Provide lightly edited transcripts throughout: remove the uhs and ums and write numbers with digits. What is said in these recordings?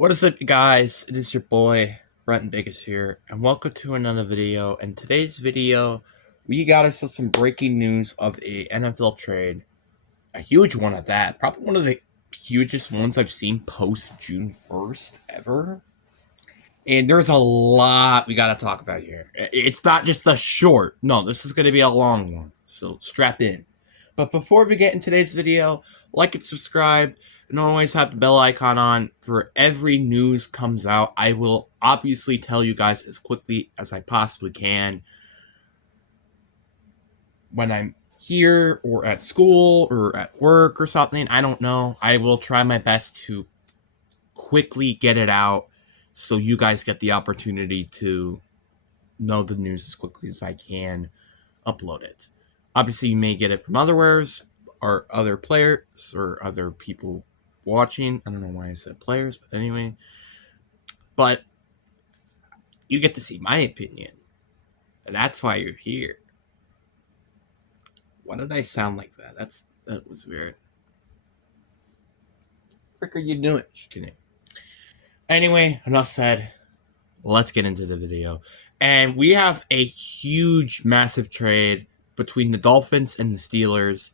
What is up, you guys? It is your boy, Brent Vegas here, and welcome to another video. In today's video, we got ourselves some breaking news of a NFL trade. A huge one at that. Probably one of the hugest ones I've seen post June 1st ever. And there's a lot we got to talk about here. It's not just a short. No, this is going to be a long one. So strap in. But before we get in today's video, like and subscribe, and always have the bell icon on for every news comes out. I will obviously tell you guys as quickly as I possibly can when I'm here or at school or at work or something. I don't know. I will try my best to quickly get it out so you guys get the opportunity to know the news as quickly as I can upload it. Obviously, you may get it from otherwheres or other players or other people watching. I don't know why I said players, but anyway. But you get to see my opinion. And that's why you're here. Why did I sound like that? That was weird. Frick are you doing? Just kidding. Anyway, enough said. Let's get into the video. And we have a huge, massive trade between the Dolphins and the Steelers.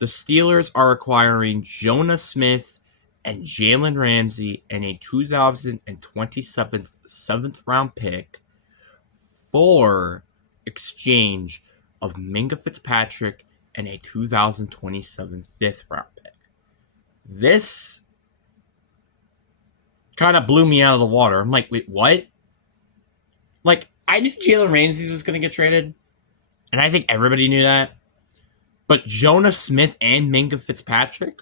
The Steelers are acquiring Jonah Smith and Jalen Ramsey and a 2027 seventh round pick for exchange of Minka Fitzpatrick and a 2027 fifth round pick. This kind of blew me out of the water. I'm like, wait, what? Like, I knew Jalen Ramsey was going to get traded, and I think everybody knew that. But Jonah Smith and Minka Fitzpatrick?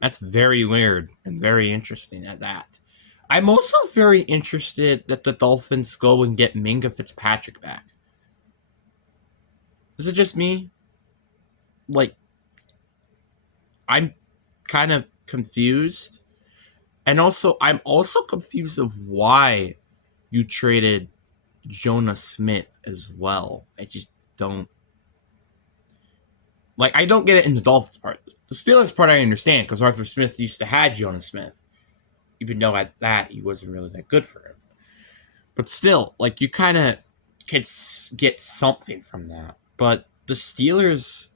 That's very weird and very interesting at that. I'm also very interested that the Dolphins go and get Minka Fitzpatrick back. Is it just me? Like, I'm kind of confused. And also, I'm also confused of why you traded Jonah Smith as well. I just don't. Like, I don't get it in the Dolphins part. The Steelers part I understand, because Arthur Smith used to have Jonah Smith. Even though at that, he wasn't really that good for him. But still, like, you kind of could get something from that. But the Steelers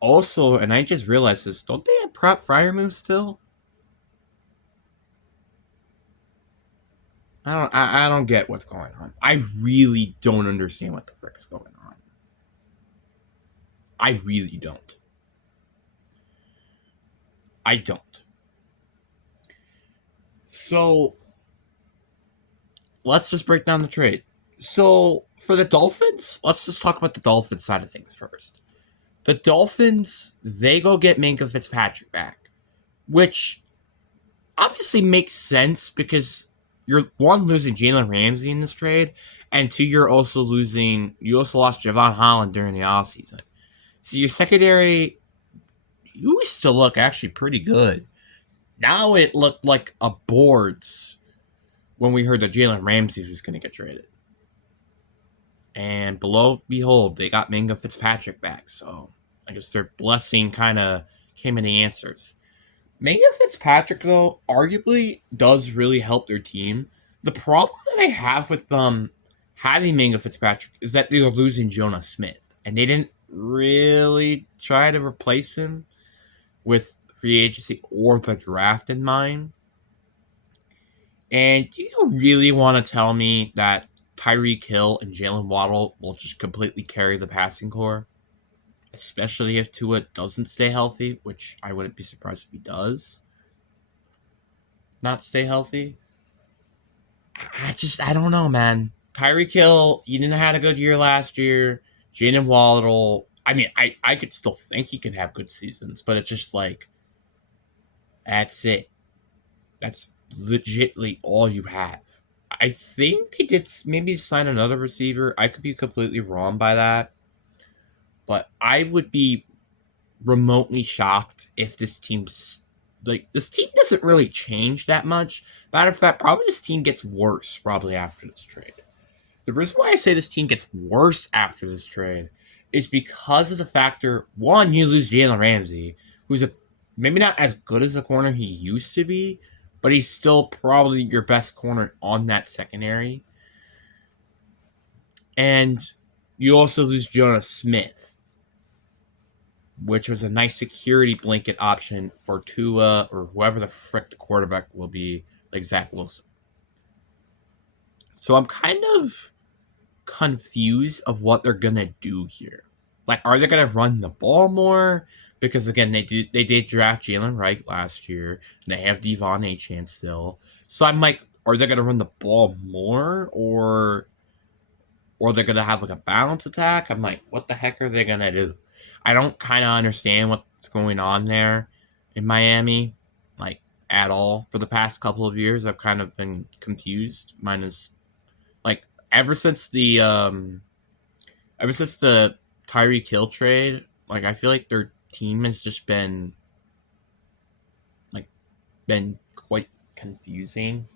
also, and I just realized this, don't they have Pratt Freiermuth still? I don't get what's going on. I really don't understand what the frick's going on. I really don't. I don't. So, let's just break down the trade. So, for the Dolphins, let's just talk about the Dolphins side of things first. The Dolphins, they go get Minka Fitzpatrick back, which obviously makes sense because you're, one, losing Jalen Ramsey in this trade, and two, you also lost Javon Holland during the offseason. So your secondary used to look actually pretty good. Now it looked like a boards when we heard that Jalen Ramsey was going to get traded. And below, behold, they got Minka Fitzpatrick back. So I guess their blessing kind of came in the answers. Minka Fitzpatrick, though, arguably does really help their team. The problem that I have with them having Minka Fitzpatrick is that they are losing Jonah Smith. And they didn't really try to replace him with free agency or the draft in mind. And do you really want to tell me that Tyreek Hill and Jalen Waddle will just completely carry the passing core? Especially if Tua doesn't stay healthy, which I wouldn't be surprised if he does not stay healthy. I don't know, man. Tyreek Hill, he didn't have a good year last year. Jalen Waddle, I mean, I could still think he can have good seasons, but it's just like, that's it. That's legitimately all you have. I think they did maybe sign another receiver. I could be completely wrong by that. But I would be remotely shocked if this team's this team doesn't really change that much. Matter of fact, probably this team gets worse probably after this trade. The reason why I say this team gets worse after this trade is because of the factor, one, you lose Jalen Ramsey, who's maybe not as good as a corner he used to be, but he's still probably your best corner on that secondary. And you also lose Jonas Smith, which was a nice security blanket option for Tua or whoever the frick the quarterback will be, like Zach Wilson. So I'm kind of confused of what they're gonna do here. Like, are they gonna run the ball more? Because again, they did draft Jalen Wright last year, and they have Devon Achane still. So I'm like, are they gonna run the ball more, or they're gonna have like a balance attack? I'm like, what the heck are they gonna do? I don't kind of understand what's going on there in Miami, like at all. For the past couple of years, I've kind of been confused. Minus, like, ever since the Tyreek Hill trade, like I feel like their team has just like been quite confusing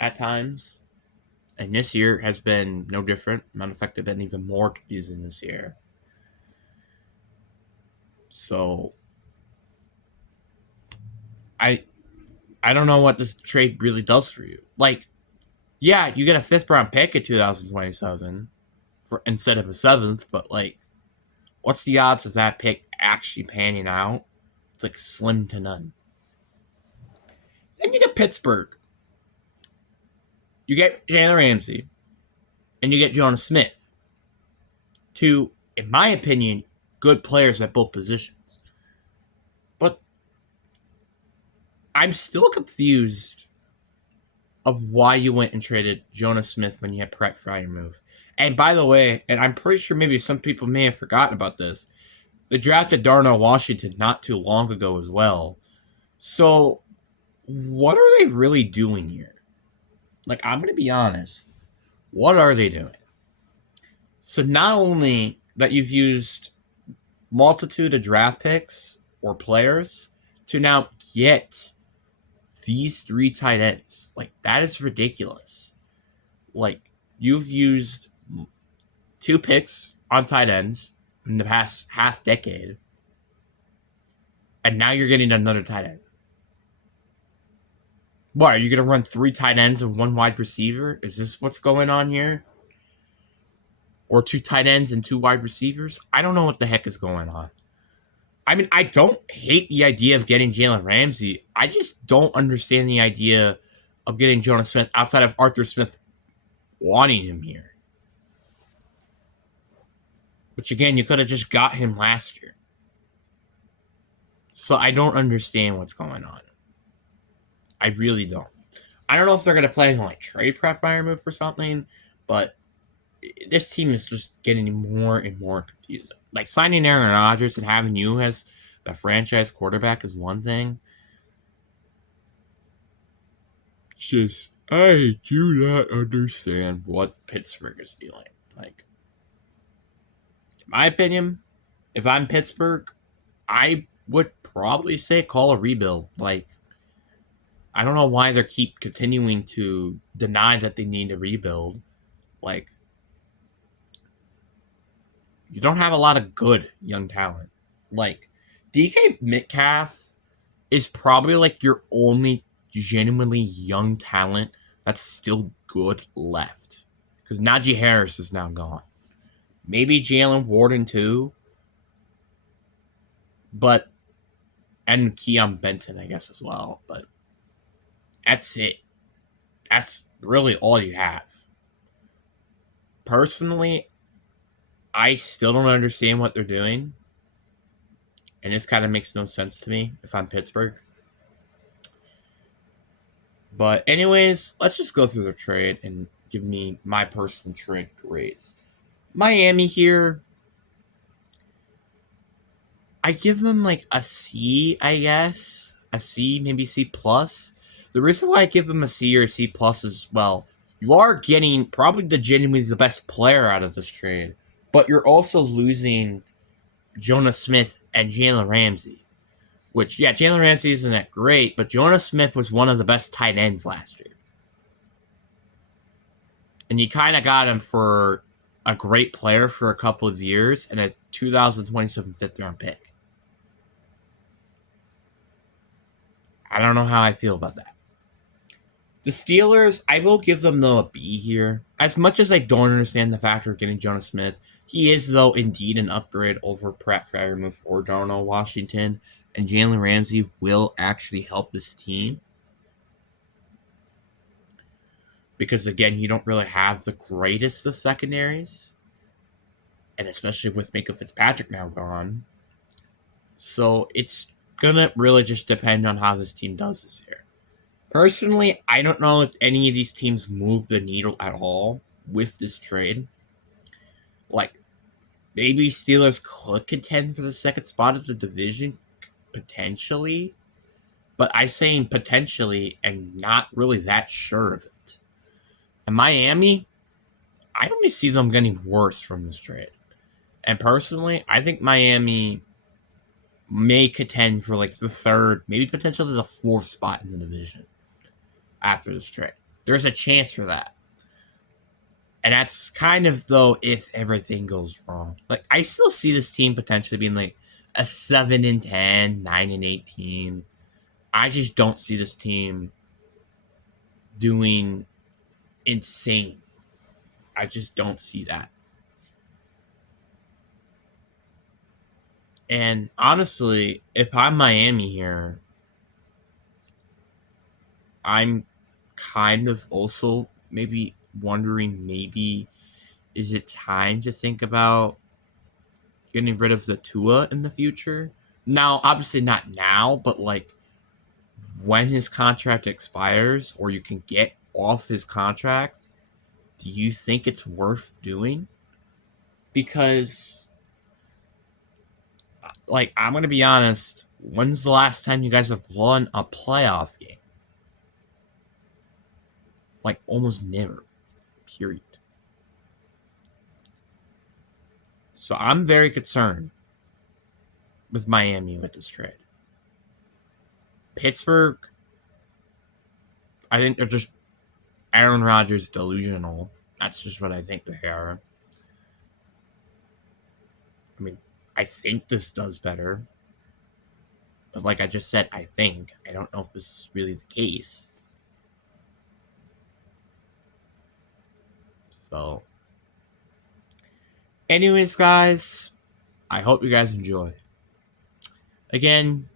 at times. And this year has been no different. Matter of fact, they've been even more confusing this year. So I I don't know what this trade really does for you. Like, yeah, you get a fifth round pick in 2027 for instead of a seventh, but like, what's the odds of that pick actually panning out? It's like slim to none. Then you get Pittsburgh. You get Jalen Ramsey, and you get Jonas Smith. Two, in my opinion, good players at both positions. But I'm still confused of why you went and traded Jonas Smith when you had Brett Freiermuth. And by the way, and I'm pretty sure maybe some people may have forgotten about this, they drafted Darnell Washington not too long ago as well. So, what are they really doing here? Like, I'm going to be honest. What are they doing? So, not only that you've used multitude of draft picks or players to now get these three tight ends. Like, that is ridiculous. Like, you've used two picks on tight ends in the past half decade, and now you're getting another tight end. What, are you going to run three tight ends and one wide receiver? Is this what's going on here? Or two tight ends and two wide receivers? I don't know what the heck is going on. I mean, I don't hate the idea of getting Jalen Ramsey. I just don't understand the idea of getting Jonas Smith outside of Arthur Smith wanting him here. Which, again, you could have just got him last year. So I don't understand what's going on. I really don't. I don't know if they're going to play like trade prep environment or something, but this team is just getting more and more confusing. Like, signing Aaron Rodgers and having you as the franchise quarterback is one thing. Just, I do not understand what Pittsburgh is doing. Like, in my opinion, if I'm Pittsburgh, I would probably say call a rebuild. Like, I don't know why they keep continuing to deny that they need a rebuild. Like, you don't have a lot of good young talent. Like, DK Metcalf is probably like your only genuinely young talent that's still good left. Because Najee Harris is now gone. Maybe Jalen Warden too. But, and Keon Benton, I guess, as well. But that's it. That's really all you have. Personally, I still don't understand what they're doing. And this kind of makes no sense to me if I'm Pittsburgh. But anyways, let's just go through the trade and give me my personal trade grades. Miami here, I give them like a C, I guess. A C, maybe C plus. The reason why I give them a C or a C plus is, well, you are getting probably genuinely the best player out of this trade, but you're also losing Jonas Smith and Jalen Ramsey. Which, yeah, Jalen Ramsey isn't that great, but Jonas Smith was one of the best tight ends last year. And you kind of got him for a great player for a couple of years and a 2027 fifth round pick. I don't know how I feel about that. The Steelers, I will give them though a B here. As much as I don't understand the factor of getting Jonas Smith, he is though indeed an upgrade over Pratt Freiermuth or Darnell Washington, and Jalen Ramsey will actually help this team. Because again, you don't really have the greatest of secondaries. And especially with Minka Fitzpatrick now gone. So it's gonna really just depend on how this team does this year. Personally, I don't know if any of these teams move the needle at all with this trade. Like, maybe Steelers could contend for the second spot of the division, potentially. But I'm saying potentially and not really that sure of it. And Miami, I only see them getting worse from this trade. And personally, I think Miami may contend for like the third, maybe potentially the fourth spot in the division after this trade. There's a chance for that. And that's kind of though if everything goes wrong. Like I still see this team potentially being like a 7-10, 9-18. I just don't see this team doing insane. I just don't see that. And honestly, if I'm Miami here, I'm kind of also maybe wondering maybe is it time to think about getting rid of the Tua in the future? Now, obviously not now, but like when his contract expires or you can get off his contract, do you think it's worth doing? Because like I'm gonna be honest, when's the last time you guys have won a playoff game? Like almost never. Period. So I'm very concerned with Miami with this trade. Pittsburgh, I think they're just Aaron Rodgers delusional. That's just what I think they are. I mean, I think this does better. But like I just said, I think. I don't know if this is really the case. So, anyways, guys, I hope you guys enjoy. Again,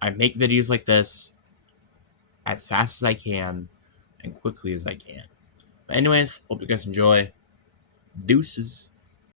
I make videos like this as fast as I can and quickly as I can. But anyways, hope you guys enjoy. Deuces.